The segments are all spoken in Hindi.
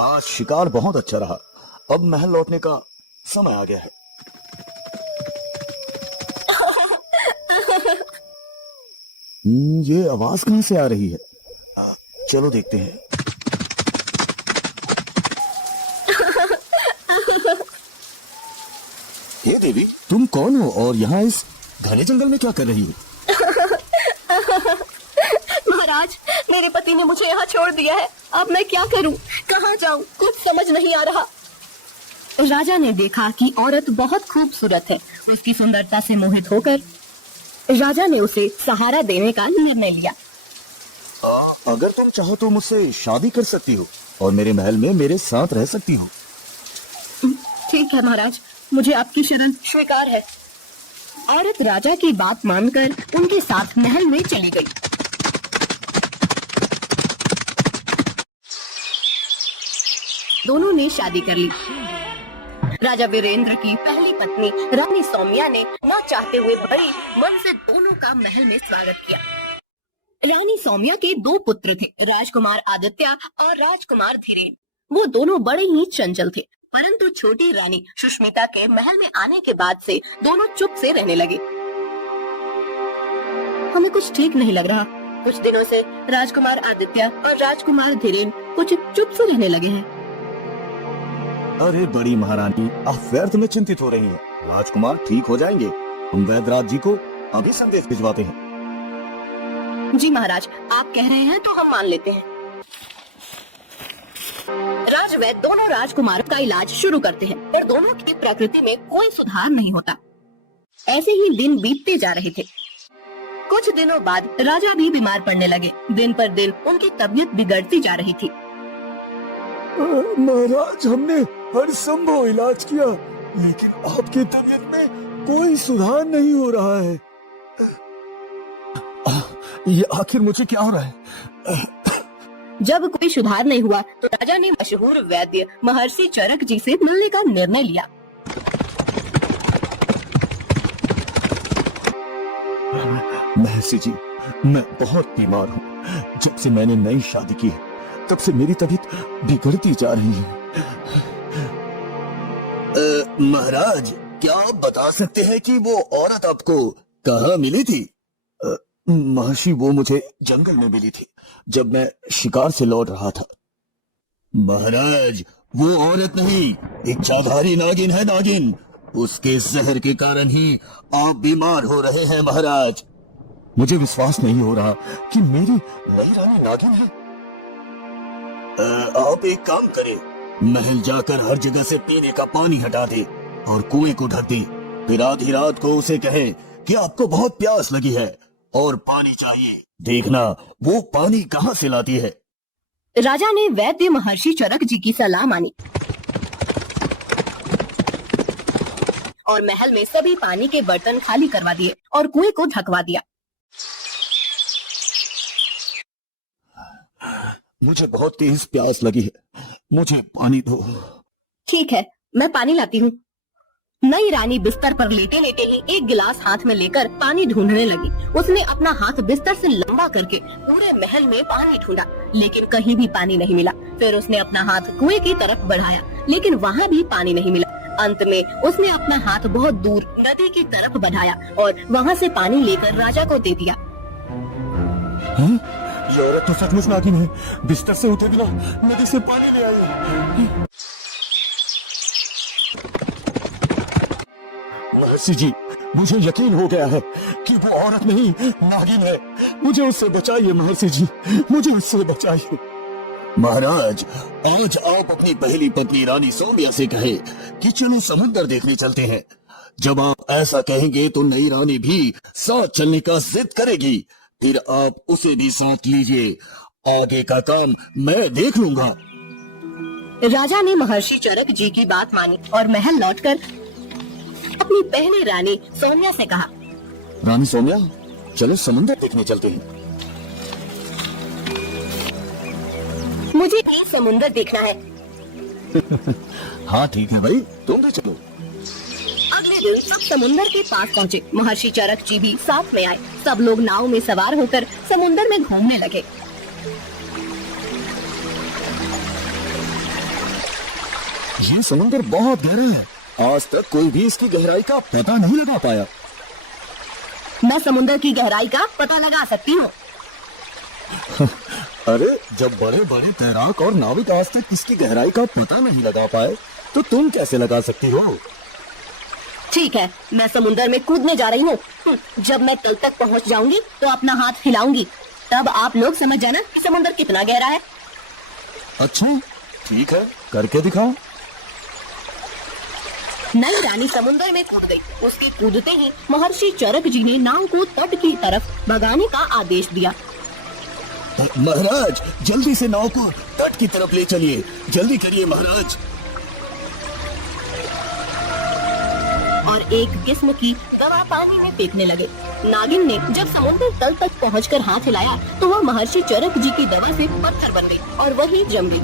आज शिकार बहुत अच्छा रहा। अब महल लौटने का समय आ गया है। ये आवाज कहां से आ रही है? चलो देखते हैं। ये देवी, तुम कौन हो और यहाँ इस घने जंगल में क्या कर रही हो? महाराज, मेरे पति ने मुझे यहाँ छोड़ दिया है। अब मैं क्या करूँ, कहाँ जाऊँ, कुछ समझ नहीं आ रहा। राजा ने देखा कि औरत बहुत खूबसूरत है। उसकी सुंदरता से मोहित होकर राजा ने उसे सहारा देने का निर्णय लिया। अगर तुम चाहो तो मुझसे शादी कर सकती हो और मेरे महल में मेरे साथ रह सकती हो। ठीक है महाराज, मुझे आपकी शरण स्वीकार है। औरत राजा की बात मानकर उनके साथ महल में चली गई। दोनों ने शादी कर ली। राजा वीरेंद्र की पहली पत्नी रानी सौम्या ने न चाहते हुए बड़ी मन से दोनों का महल में स्वागत किया। रानी सौम्या के 2 पुत्र थे, राजकुमार आदित्य और राजकुमार धीरेन। वो दोनों बड़े ही चंचल थे, परंतु छोटी रानी सुष्मिता के महल में आने के बाद से दोनों चुप से रहने लगे। हमें कुछ ठीक नहीं लग रहा। कुछ दिनों से राजकुमार आदित्य और राजकुमार धीरेन कुछ चुप से रहने लगे हैं। अरे बड़ी महारानी, आप व्यर्थ में चिंतित हो रही हैं। राजकुमार ठीक हो जाएंगे। हम वैद्यराज जी को अभी संदेश भिजवाते हैं। जी महाराज, आप कह रहे हैं तो हम मान लेते हैं। राजवैद्य दोनों राजकुमारों का इलाज शुरू करते हैं, पर दोनों की प्रकृति में कोई सुधार नहीं होता। ऐसे ही दिन बीतते जा रहे थे। कुछ दिनों बाद राजा भी बीमार पड़ने लगे। दिन पर दिन उनकी तबीयत बिगड़ती जा रही थी। महाराज, हमने हर संभव इलाज किया, लेकिन आपकी तबीयत में कोई सुधार नहीं हो रहा है। ये आखिर मुझे क्या हो रहा है? जब कोई सुधार नहीं हुआ तो राजा ने मशहूर वैद्य महर्षि चरक जी से मिलने का निर्णय लिया। महर्षि जी, मैं बहुत बीमार हूँ। जब से मैंने नई शादी की है, तब से मेरी तबीयत बिगड़ती जा रही है। महाराज, क्या आप बता सकते हैं कि वो औरत आपको कहाँ मिली थी? महर्षि, वो मुझे जंगल में मिली थी जब मैं शिकार से लौट रहा था। महाराज, वो औरत नहीं, इच्छाधारी नागिन है। नागिन, उसके जहर के कारण ही आप बीमार हो रहे हैं। महाराज, मुझे विश्वास नहीं हो रहा कि मेरी नई रानी नागिन है। आप एक काम करें, महल जाकर हर जगह से पीने का पानी हटा दे और कुएं को ढक दे। फिर आधी रात को उसे कहें कि आपको बहुत प्यास लगी है और पानी चाहिए। देखना वो पानी कहाँ से लाती है। राजा ने वैद्य महर्षि चरक जी की सलाह मानी और महल में सभी पानी के बर्तन खाली करवा दिए और कुएं को ढकवा दिया। मुझे बहुत तेज प्यास लगी है, मुझे पानी दो। ठीक है, मैं पानी लाती हूँ। नई रानी बिस्तर पर लेटे लेटे ही एक गिलास हाथ में लेकर पानी ढूंढने लगी। उसने अपना हाथ बिस्तर से लंबा करके पूरे महल में पानी ढूंढा, लेकिन कहीं भी पानी नहीं मिला। फिर उसने अपना हाथ कुएं की तरफ बढ़ाया, लेकिन वहाँ भी पानी नहीं मिला। अंत में उसने अपना हाथ बहुत दूर नदी की तरफ बढ़ाया और वहाँ से पानी लेकर राजा को दे दिया। ये औरत तो सचमुच नागिन है। बिस्तर से उठे बिना नदी से पानी ले आई। महर्षि जी, मुझे यकीन हो गया है कि वो औरत नहीं, नागिन है। मुझे उससे बचाइए महर्षि जी, मुझे उससे बचाइए। महाराज, आज आप अपनी पहली पत्नी रानी सौम्या से कहे कि चलो समुद्र देखने चलते हैं। जब आप ऐसा कहेंगे तो नई रानी भी साथ चलने का जिद करेगी। फिर आप उसे भी साथ लीजिए। आगे का काम मैं देख लूंगा। राजा ने महर्षि चरक जी की बात मानी और महल लौटकर अपनी पहली रानी सौम्या से कहा, रानी सौम्या, चलो समुद्र देखने चलते हैं। मुझे भी समुद्र देखना है। हाँ ठीक है भाई, तुम भी चलो। अगले दिन सब समुद्र के पास पहुँचे। महर्षि चरक जी भी साथ में आए। सब लोग नाव में सवार होकर समुद्र में घूमने लगे। ये समुद्र बहुत गहरा है। आज तक कोई भी इसकी गहराई का पता नहीं लगा पाया। मैं समुद्र की गहराई का पता लगा सकती हूँ। अरे जब बड़े बड़े तैराक और नाविक आज तक इसकी गहराई का पता नहीं लगा पाए तो तुम कैसे लगा सकती हो? ठीक है, मैं समुद्र में कूदने जा रही हूँ। जब मैं तल तक पहुँच जाऊंगी तो अपना हाथ हिलाऊंगी, तब आप लोग समझ जाना कि समुद्र कितना गहरा है। अच्छा ठीक है, करके दिखाओ। नई रानी समुद्र में कूद गई। उसके कूदते ही महर्षि चरक जी ने नाव को तट की तरफ भगाने का आदेश दिया। महाराज जल्दी से नाव को तट की तरफ ले चलिए, जल्दी करिए महाराज। और एक किस्म की दवा पानी में फेंकने लगे। नागिन ने जब समुद्र तल तक पहुंचकर हाथ हिलाया तो वह महर्षि चरक जी की दवा से पत्थर बन गई और वही जम गई।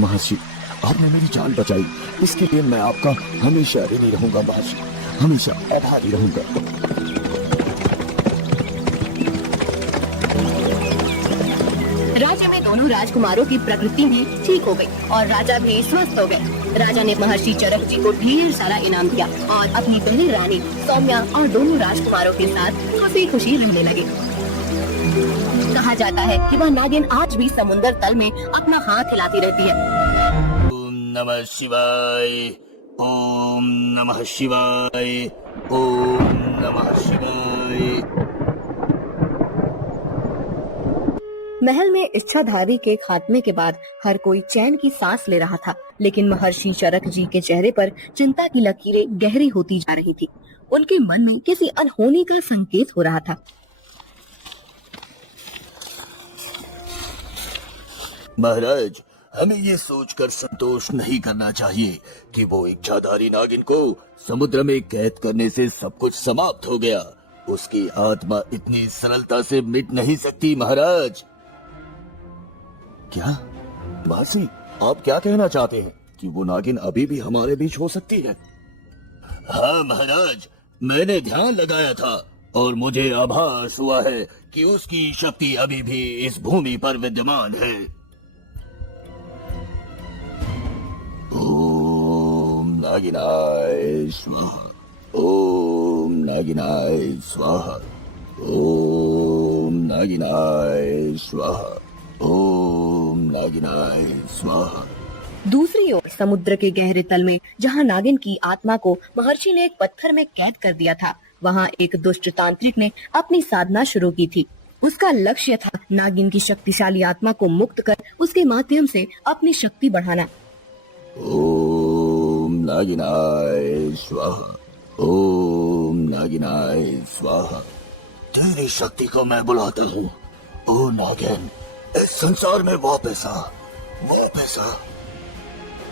महर्षि आपने मेरी जान बचाई, इसके लिए मैं आपका हमेशा ऋणी रहूंगा महर्षि, हमेशा आभारी रहूंगा। राज्य में दोनों राजकुमारों की प्रकृति भी ठीक हो गई और राजा भी स्वस्थ हो गए। राजा ने महर्षि चरक जी को ढेर सारा इनाम दिया और अपनी बहन रानी सौम्या और दोनों राजकुमारों के साथ हंसी खुशी रहने लगे। कहा जाता है कि वह नागिन आज भी समुद्र तल में अपना हाथ हिलाती रहती है। ओम नमः शिवाय, ओम नमः शिवाय, ओम नमः शिवाय। महल में इच्छाधारी के खात्मे के बाद हर कोई चैन की सांस ले रहा था, लेकिन महर्षि चरक जी के चेहरे पर चिंता की लकीरें गहरी होती जा रही थी। उनके मन में किसी अनहोनी का संकेत हो रहा था। महाराज हमें ये सोचकर संतोष नहीं करना चाहिए कि वो इच्छाधारी नागिन को समुद्र में कैद करने से सब कुछ समाप्त हो गया। उसकी आत्मा इतनी सरलता से मिट नहीं सकती महाराज। क्या महर्षि आप क्या कहना चाहते हैं कि वो नागिन अभी भी हमारे बीच हो सकती है? हाँ महाराज, मैंने ध्यान लगाया था और मुझे आभास हुआ है कि उसकी शक्ति अभी भी इस भूमि पर विद्यमान है। ओम नागिनाय स्वाहा, ओम नागिनाय स्वाहा, ओम नागिनाय स्वाहा, ओम नागिनाय स्वाहा। दूसरी ओर समुद्र के गहरे तल में जहां नागिन की आत्मा को महर्षि ने एक पत्थर में कैद कर दिया था, वहां एक दुष्ट तांत्रिक ने अपनी साधना शुरू की थी। उसका लक्ष्य था नागिन की शक्तिशाली आत्मा को मुक्त कर उसके माध्यम से अपनी शक्ति बढ़ाना। ओम नागिनाय स्वाहा, ओम नागिनाय स्वाहा। तेरी शक्ति को मैं बुलाता हूँ। ओ नागिन, इस संसार में वापस आ, वापस आ।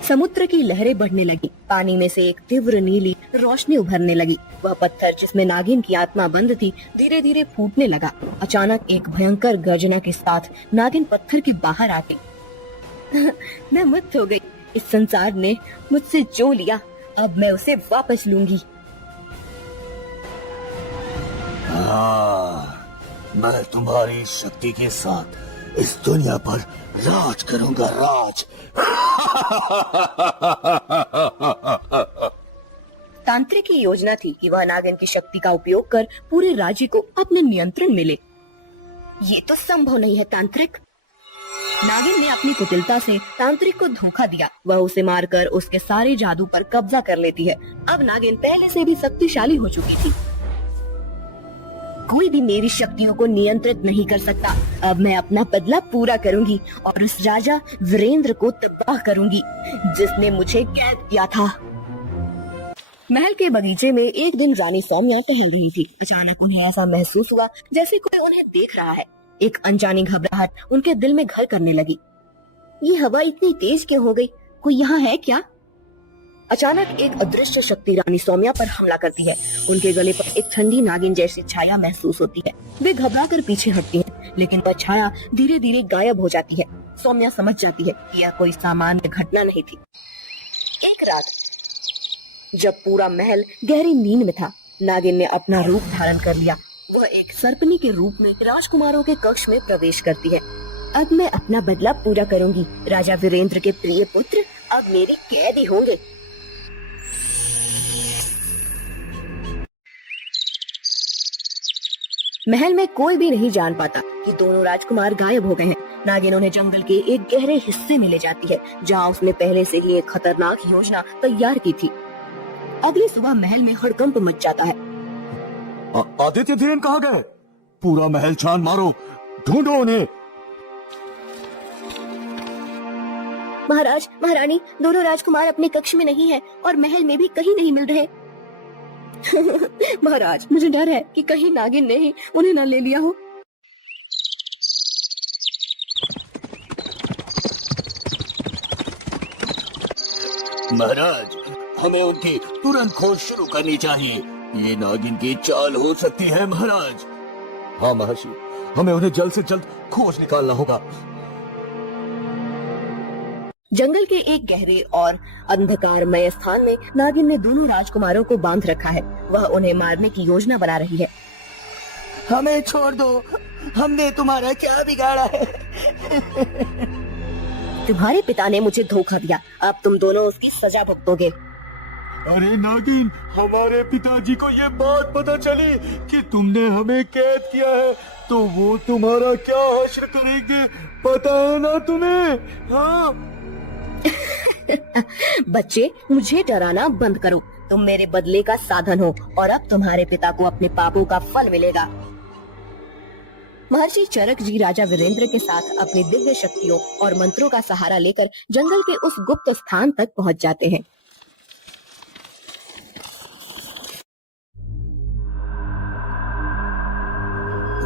समुद्र की लहरें बढ़ने लगी। पानी में से एक तीव्र नीली रोशनी उभरने लगी। वह पत्थर जिसमें नागिन की आत्मा बंद थी धीरे धीरे फूटने लगा। अचानक एक भयंकर गर्जना के साथ नागिन पत्थर के बाहर आ गई। मैं मुक्त हो गई। इस संसार ने मुझसे जो लिया, अब मैं उसे वापस लूंगी। हाँ, मैं तुम्हारी शक्ति के साथ इस दुनिया पर राज करूंगा, राज। तांत्रिक की योजना थी कि वह नागिन की शक्ति का उपयोग कर पूरे राज्य को अपने नियंत्रण में ले। ये तो संभव नहीं है तांत्रिक। नागिन ने अपनी कुटिलता से तांत्रिक को धोखा दिया। वह उसे मारकर उसके सारे जादू पर कब्जा कर लेती है। अब नागिन पहले से भी शक्तिशाली हो चुकी थी। कोई भी मेरी शक्तियों को नियंत्रित नहीं कर सकता। अब मैं अपना बदला पूरा करूंगी और उस राजा वीरेंद्र को तबाह करूंगी जिसने मुझे कैद किया था। महल के बगीचे में एक दिन रानी सौम्या टहल रही थी। अचानक उन्हें ऐसा महसूस हुआ जैसे कोई उन्हें देख रहा है। एक अनजानी घबराहट उनके दिल में घर करने लगी। ये हवा इतनी तेज क्यों हो गई? कोई यहाँ है क्या? अचानक एक अदृश्य शक्ति रानी सौम्या पर हमला करती है। उनके गले पर एक ठंडी नागिन जैसी छाया महसूस होती है। वे घबराकर पीछे हटती हैं, लेकिन वह छाया धीरे धीरे गायब हो जाती है। सौम्या समझ जाती है कि यह कोई सामान्य घटना नहीं थी। एक रात जब पूरा महल गहरी नींद में था, नागिन ने अपना रूप धारण कर लिया। वह एक सर्पनी के रूप में राजकुमारों के कक्ष में प्रवेश करती है। अब मैं अपना बदला पूरा करूंगी। राजा वीरेंद्र के प्रिय पुत्र अब मेरी कैद ही होंगे। महल में कोई भी नहीं जान पाता कि दोनों राजकुमार गायब हो गए हैं। नागिन उन्हें जंगल के एक गहरे हिस्से में ले जाती है, जहाँ उसने पहले से ही एक खतरनाक योजना तैयार की थी। अगली सुबह महल में हड़कंप मच जाता है। आदित्य धीरेन कहाँ गए? पूरा महल छान मारो, ढूंढो उन्हें। महाराज, महारानी, दोनों राजकुमार अपने कक्ष में नहीं है और महल में भी कहीं नहीं मिल रहे। महाराज, मुझे डर है कि कहीं नागिन ने ही उन्हें न ले लिया हो। महाराज, हमें उनकी तुरंत खोज शुरू करनी चाहिए। ये नागिन की चाल हो सकती है महाराज। हाँ महर्षि, हमें उन्हें जल्द से जल्द खोज निकालना होगा। जंगल के एक गहरे और अंधकारमय स्थान में नागिन ने दोनों राजकुमारों को बांध रखा है। वह उन्हें मारने की योजना बना रही है। हमें छोड़ दो, हमने तुम्हारा क्या बिगाड़ा है? तुम्हारे पिता ने मुझे धोखा दिया, अब तुम दोनों उसकी सजा भुगतोगे। अरे नागिन, हमारे पिताजी को ये बात पता चली कि तुमने हमें कैद किया है तो वो तुम्हारा क्या हश्र करेंगे, पता है ना तुम्हें? हाँ। बच्चे, मुझे डराना बंद करो। तुम मेरे बदले का साधन हो और अब तुम्हारे पिता को अपने पापों का फल मिलेगा। महर्षि चरक जी राजा वीरेंद्र के साथ अपनी दिव्य शक्तियों और मंत्रों का सहारा लेकर जंगल के उस गुप्त स्थान तक पहुंच जाते हैं।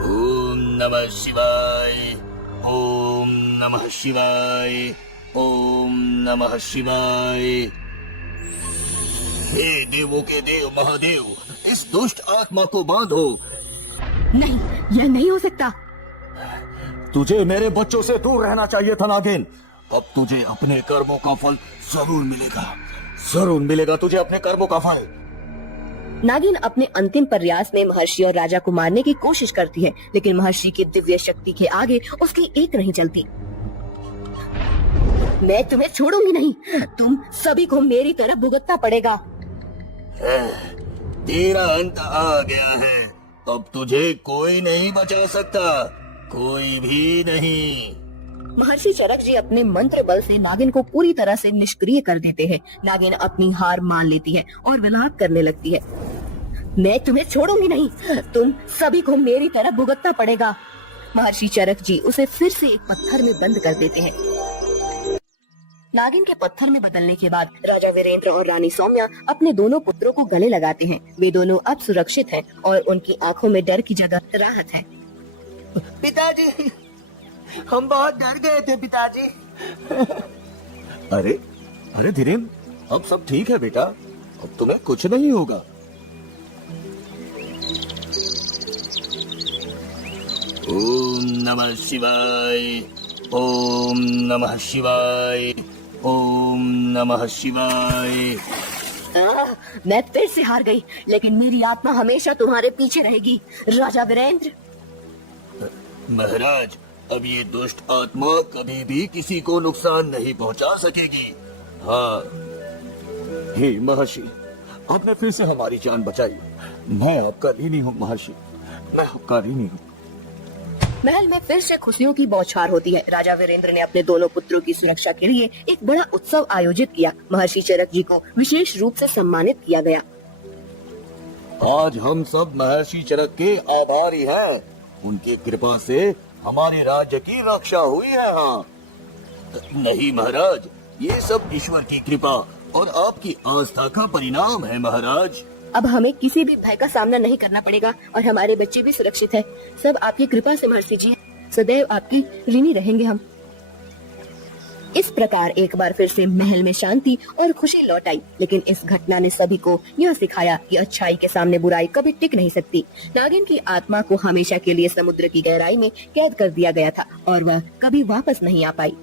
ओम नमः शिवाय, ओम नमः शिवाय, ओम नमः शिवाय। हे देवों के देव महादेव, इस दुष्ट आत्मा को बांधो। नहीं, यह नहीं हो सकता। तुझे मेरे बच्चों से दूर रहना चाहिए था नागिन। अब तुझे अपने कर्मों का फल जरूर मिलेगा, जरूर मिलेगा तुझे अपने कर्मों का फल। नागिन अपने अंतिम प्रयास में महर्षि और राजा को मारने की कोशिश करती है, लेकिन महर्षि की दिव्य शक्ति के आगे उसकी एक नहीं चलती। मैं तुम्हें छोड़ूंगी नहीं, तुम सभी को मेरी तरफ भुगतना पड़ेगा। तेरा अंत आ गया है, अब तुझे कोई नहीं बचा सकता, कोई भी नहीं। महर्षि चरक जी अपने मंत्र बल से नागिन को पूरी तरह से निष्क्रिय कर देते हैं। नागिन अपनी हार मान लेती है और विलाप करने लगती है। मैं तुम्हें छोड़ूंगी नहीं, तुम सभी को मेरी तरफ भुगतना पड़ेगा। महर्षि चरक जी उसे फिर से एक पत्थर में बंद कर देते हैं। नागिन के पत्थर में बदलने के बाद राजा वीरेंद्र और रानी सौम्या अपने दोनों पुत्रों को गले लगाते हैं। वे दोनों अब सुरक्षित हैं और उनकी आंखों में डर की जगह राहत है। पिताजी, हम बहुत डर गए थे पिताजी। अरे अरे धीरेन, अब सब ठीक है बेटा, अब तुम्हें कुछ नहीं होगा। ओम नमः शिवाय, ओम नमः शिवाय, ओम नमः शिवाय। मैं फिर से हार गई, लेकिन मेरी आत्मा हमेशा तुम्हारे पीछे रहेगी राजा वीरेंद्र। महाराज, अब ये दुष्ट आत्मा कभी भी किसी को नुकसान नहीं पहुंचा सकेगी। हाँ, हे महर्षि, आपने फिर से हमारी जान बचाई। मैं आपका ऋणी हूँ महर्षि, मैं आपका ऋणी हूँ। महल में फिर से खुशियों की बौछार होती है। राजा वीरेंद्र ने अपने दोनों पुत्रों की सुरक्षा के लिए एक बड़ा उत्सव आयोजित किया। महर्षि चरक जी को विशेष रूप से सम्मानित किया गया। आज हम सब महर्षि चरक के आभारी हैं। उनकी कृपा से हमारे राज्य की रक्षा हुई है। हाँ नहीं महाराज, ये सब ईश्वर की कृपा और आपकी आस्था का परिणाम है महाराज। अब हमें किसी भी भय का सामना नहीं करना पड़ेगा और हमारे बच्चे भी सुरक्षित है। सब आपकी कृपा से महर्षि जी, सदैव आपकी ऋणी रहेंगे हम। इस प्रकार एक बार फिर से महल में शांति और खुशी लौट आई। लेकिन इस घटना ने सभी को यह सिखाया कि अच्छाई के सामने बुराई कभी टिक नहीं सकती। नागिन की आत्मा को हमेशा के लिए समुद्र की गहराई में कैद कर दिया गया था और वह कभी वापस नहीं आ पाई।